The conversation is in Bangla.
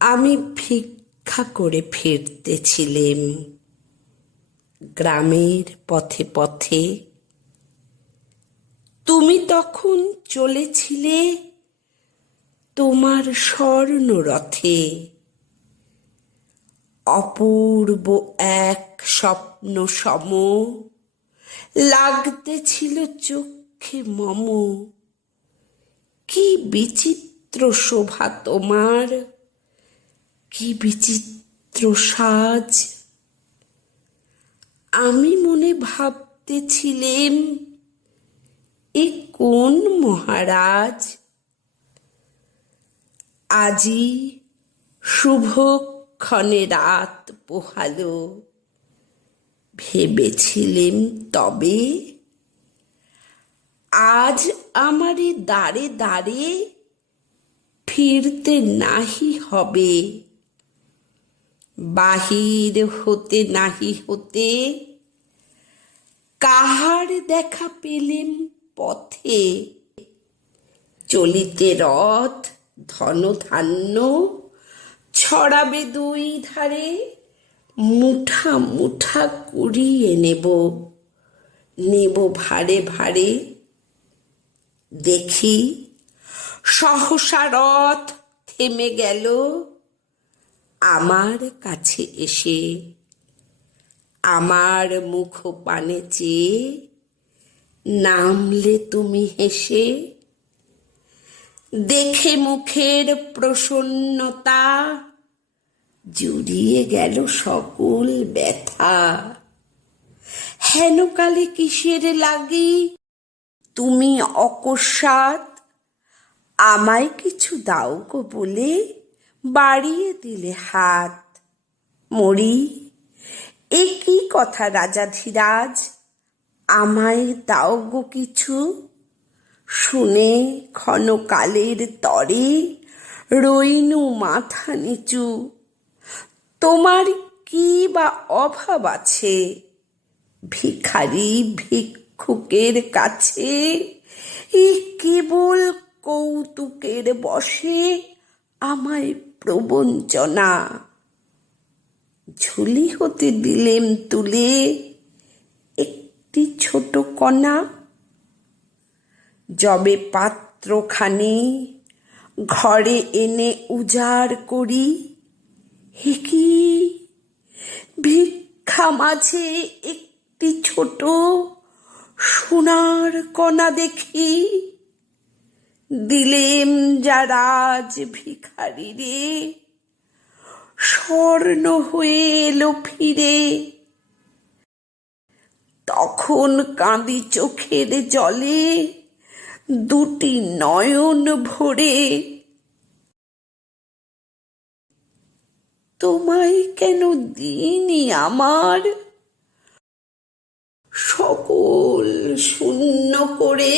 আমি ভিক্ষা করে ফিরতেছিলেম গ্রামের পথে পথে। তুমি তখন চলেছিলে তোমার স্বর্ণরথে। অপূর্ব এক স্বপ্ন সম লাগতেছিল চক্ষে মম। কি বিচিত্র শোভা তোমার, কি বিচিত্র সাজ। আমি মনে ভাবতেছিলেম, এ কোন মহারাজ। আজি শুভক্ষণে রাত পোহালো। ভেবেছিলেম তবে আজ আমারে দ্বারে দ্বারে ফিরতে নাহি হবে। বাহির হতে নাহি হতে কাহার দেখা পেলেম পথে। চলিতে রথ ধনধান্য ছড়াবে দুই ধারে। মুঠা মুঠা কুড়িয়ে নেব, নেব ভারে ভারে। দেখি সহসা রথ থেমে গেল আমার কাছে এসে। আমার মুখ পানে চেয়ে নামলে তুমি হেসে। দেখে মুখের প্রসন্নতা জুড়িয়ে গেল সকল ব্যথা। হেনকালে কিসের লাগি তুমি অকস্মাৎ আমায় কিছু দাও গো বলে বাড়িয়ে দিলে হাত। মরি, এ কি কথা রাজাধিরাজ, আমায় দাও গো কিছু। শুনে ক্ষণকালের তরে রইনু মাথা নিচু। তোমার কি বা অভাব আছে ভিখারি ভিক্ষুকের কাছে। এই কেবল কৌতুকের বশে আমায় প্রবঞ্চনা। ঝুলি হতে দিলেম তুলে একটি ছোট কণা। যবে পাত্রখানি ঘরে এনে উজাড় করি, হে কি ভিক্ষা মাঝে একটি ছোট সোনার কণা দেখি। দিলেম যা রাজ ভিখারি রে, স্বর্ণ হয়ে এলো ফিরে। তখন কাঁদি চোখের জলে দুটি নয়ন ভরে। তোমায় কেন দিইনি আমার সকল শূন্য করে।